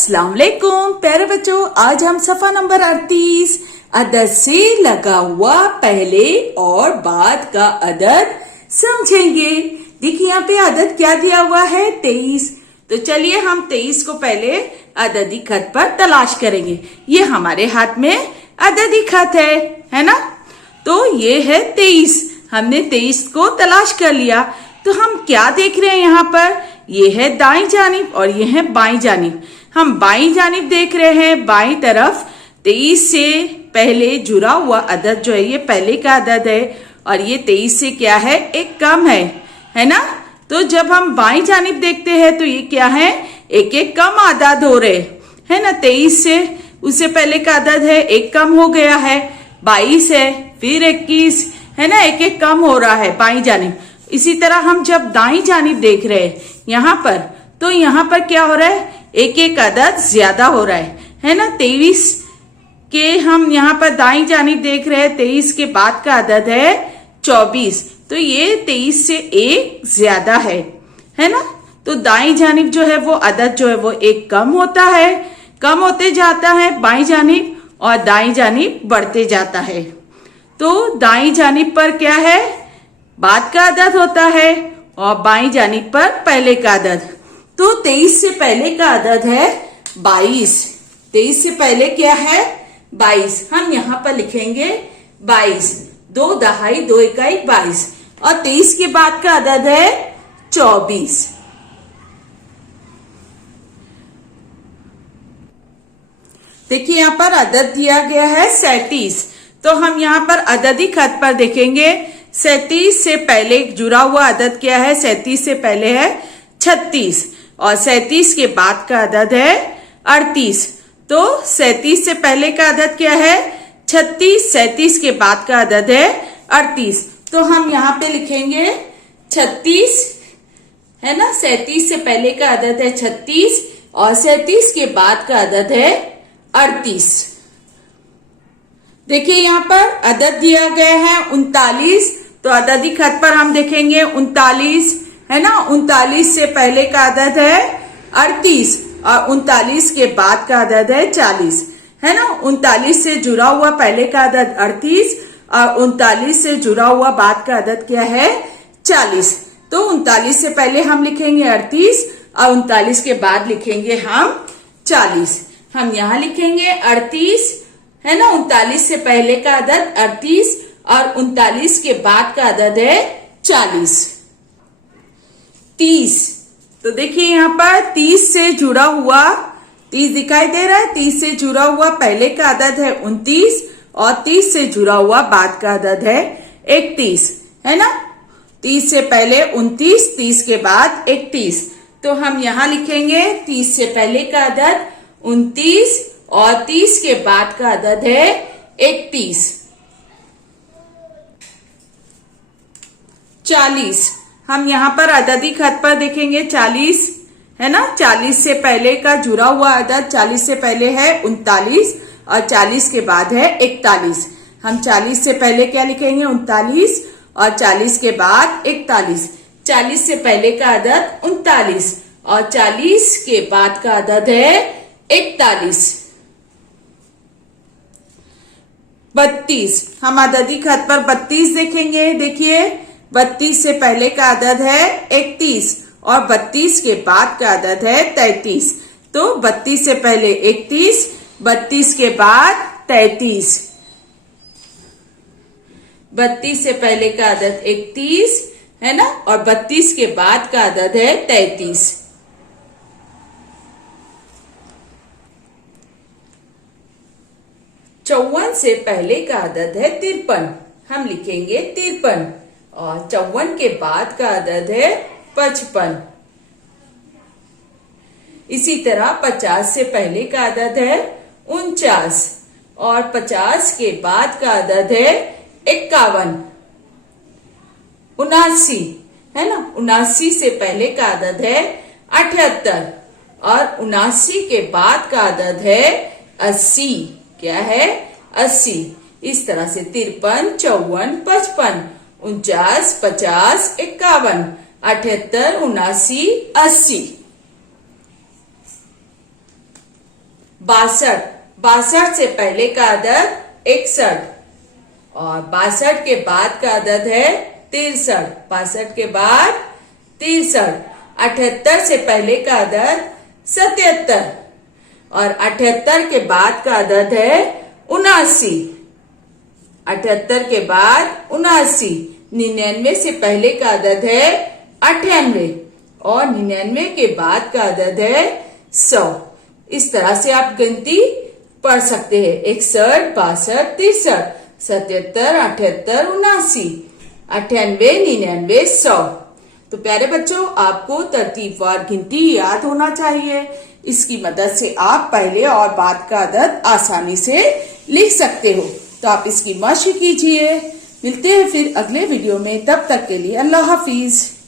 अस्सलाम वालेकुम प्यारे बच्चों, आज हम सफा नंबर 38 अदद से लगा हुआ पहले और बाद का अदद समझेंगे। देखिए यहाँ पे अदद क्या दिया हुआ है 23। तो चलिए हम 23 को पहले अददी खत पर तलाश करेंगे। ये हमारे हाथ में अददी खत है ना। तो ये है 23। हमने 23 को तलाश कर लिया। तो हम क्या देख रहे हैं यहाँ पर, ये है दाईं जानिब और ये है बाईं जानिब। हम बाईं जानिब देख रहे हैं, बाईं तरफ 23 से पहले जुड़ा हुआ अदद जो है ये पहले का अदद है और ये 23 से क्या है, एक कम है ना। तो जब हम बाईं जानिब देखते हैं तो ये क्या है, एक एक कम अदद हो रहे है ना। 23 से उससे पहले का अदद है, एक कम हो गया है, 22 है, फिर 21 है ना, एक एक कम हो रहा है बाईं जानिब। इसी तरह हम जब दाईं जानिब देख रहे हैं यहाँ पर, तो यहाँ पर क्या हो रहा है, एक एक अदद ज्यादा हो रहा है ना। 23 के हम यहाँ पर दाईं जानिब देख रहे हैं, 23 के बाद का अदद है 24। तो ये 23 से एक ज्यादा है ना। तो दाईं जानिब जो है वो अदद जो है वो एक कम होता है, कम होते जाता है बाईं जानिब, और दाईं जानिब बढ़ते जाता है। तो दाईं जानिब पर क्या है, बाद का अदद होता है और बाईं जानिब पर पहले का अदद। तो 23 से पहले का अदद है 22। 23 से पहले क्या है, 22। हम यहाँ पर लिखेंगे 22, 2 दहाई 2 इकाई 22। और 23 के बाद का अदद है 24। देखिए यहाँ पर अदद दिया गया है 37। तो हम यहाँ पर अददी खत पर देखेंगे, 37 से पहले जुड़ा हुआ अदद क्या है, 37 से पहले है 36 और 37 के बाद का अदद है 38। तो 37 से पहले का अदद क्या है 36, 37 के बाद का अदद है 38। तो हम यहाँ पे लिखेंगे 36 है ना। 37 से पहले का अदद है 36 और 37 के बाद का अदद है 38। देखिए यहाँ पर अदद दिया गया है 39। तो अददी खत पर हम देखेंगे 39 है ना। 39 से पहले का अदद है 38 और 39 के बाद का अदद है 40 है ना। 39 से जुड़ा हुआ पहले का अदद 38 और 39 से जुड़ा हुआ बाद का अदद क्या है 40। तो 39 से पहले हम लिखेंगे 38 और 39 के बाद लिखेंगे हम 40। हम यहाँ लिखेंगे 38 है ना। 39 से पहले का अदद 38 और 39 के बाद का अदद है 40। 30। तो देखिए यहाँ पर 30 से जुड़ा हुआ 30 दिखाई दे रहा है। 30 से जुड़ा हुआ पहले का अदद है 29 और 30 से जुड़ा हुआ बाद का अदद है 31 है ना। 30 से पहले 29, 30 के बाद 31। तो हम यहाँ लिखेंगे 30 से पहले का अदद 29 और 30 के बाद का अदद है 31। 40। हम यहाँ पर अददी खत पर देखेंगे 40 है ना। 40 से पहले का जुड़ा हुआ अदद 40 से पहले है 39 और 40 के बाद है 41। हम 40 से पहले क्या लिखेंगे 39 और 40 के बाद 41। 40 से पहले का अदद 39 और 40 के बाद का अदद है 41। 32। हम अददी खत पर 32 देखेंगे। देखिए 32 से पहले का अदद है 31 और 32 के बाद का अदद है 33। तो 32 से पहले 31, 32 के बाद 33। 32 से पहले का अदद 31 है ना और 32 के बाद का अदद है 33। 54 से पहले का अदद है 53। हम लिखेंगे 53 और 54 के बाद का अदद है 55। इसी तरह 50 से पहले का अदद है 49 और 50 के बाद का अदद है 51। 79 है ना। 79 से पहले का अदद है 78 और 79 के बाद का अदद है 80। क्या है 80। इस तरह से 53, 54, 55, 49, 50, 51, 78, 79, 80। 62, 62 से पहले का अदद 61 और 62 के बाद का अदद है 63, 62 के बाद 63, 78 से पहले का अदद 77 और 78 के बाद का अदद है 79, 78 के बाद 79, 99 से पहले का अदद है 98 और 99 के बाद का अदद है 100। इस तरह से आप गिनती पढ़ सकते हैं 61, 62, 63, 77, 78, 79, 98, 99, 100। तो प्यारे बच्चों, आपको तरतीबवार गिनती याद होना चाहिए। इसकी मदद से आप पहले और बाद का अदद आसानी से लिख सकते हो। तो आप इसकी मशक कीजिए। मिलते हैं फिर अगले वीडियो में, तब तक के लिए अल्लाह हाफिज।